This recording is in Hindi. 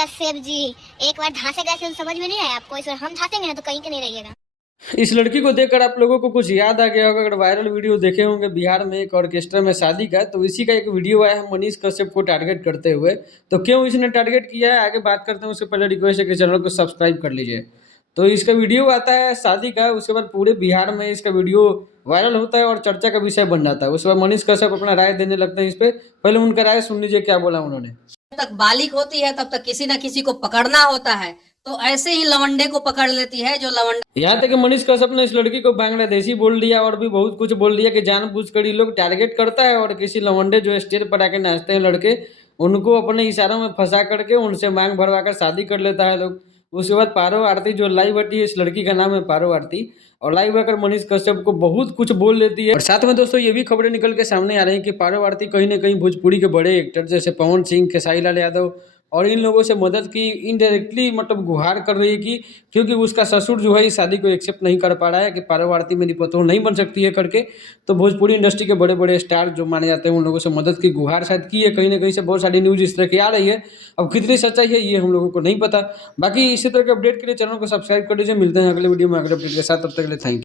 कश्यप जी एक बार धांसे गए थे, समझ में नहीं आया आपको? इस बार हम धांसेंगे ना तो कहीं के नहीं रहिएगा। इस लड़की को देखकर आप लोगों को कुछ याद आ गया होगा। अगर वायरल वीडियो देखे होंगे बिहार में एक ऑर्केस्ट्रा में शादी का, तो इसी का एक वीडियो आया है मनीष कश्यप को टारगेट करते हुए। तो क्यों इसने टारगेट किया है आगे बात करते हैं, उससे पहले रिक्वेस्ट है कि चैनल को सब्सक्राइब कर लीजिए। तो इसका वीडियो आता है शादी का, उसके बाद पूरे बिहार में इसका वीडियो वायरल होता है और चर्चा का विषय बन जाता है। उसके बाद मनीष कश्यप अपना राय देने लगते हैं इस पर। पहले उनका राय सुन लीजिए क्या बोला उन्होंने। जब तक बालिक होती है तब तक किसी न किसी को पकड़ना होता है, तो ऐसे ही लवंडे को पकड़ लेती है जो लवंडा। यहाँ तक कि मनीष कश्यप ने इस लड़की को बांग्लादेशी बोल दिया और भी बहुत कुछ बोल दिया कि जानबूझकर ये लोग टारगेट करता है और किसी लवंडे जो स्टेज पर आके नाचते हैं लड़के, उनको अपने इशारों में फंसा करके उनसे मांग भरवा कर शादी कर लेता है लोग। उसके बाद पारो आरती जो लाइव आती है, इस लड़की का नाम है पारो आरती, और लाइव आकर मनीष कश्यप को बहुत कुछ बोल लेती है। और साथ में दोस्तों ये भी खबरें निकल के सामने आ रही हैं कि पारो आरती कहीं ना कहीं भोजपुरी के बड़े एक्टर जैसे पवन सिंह, खेसारी लाल यादव और इन लोगों से मदद की इनडायरेक्टली मतलब गुहार कर रही है कि क्योंकि उसका ससुर जो है इस शादी को एक्सेप्ट नहीं कर पा रहा है कि पारो आरती मेरी पतोह नहीं बन सकती है करके। तो भोजपुरी इंडस्ट्री के बड़े बड़े स्टार जो माने जाते हैं उन लोगों से मदद की गुहार शायद की है। कहीं ना कहीं से बहुत सारी न्यूज़ इस तरह की आ रही है। अब कितनी सच्चाई है ये हम लोगों को नहीं पता। बाकी इसी तरह के अपडेट के लिए चैनल को सब्सक्राइब कर लीजिए। मिलते हैं अगले वीडियो में अगले अपडेट के साथ, तब तक के लिए थैंक यू।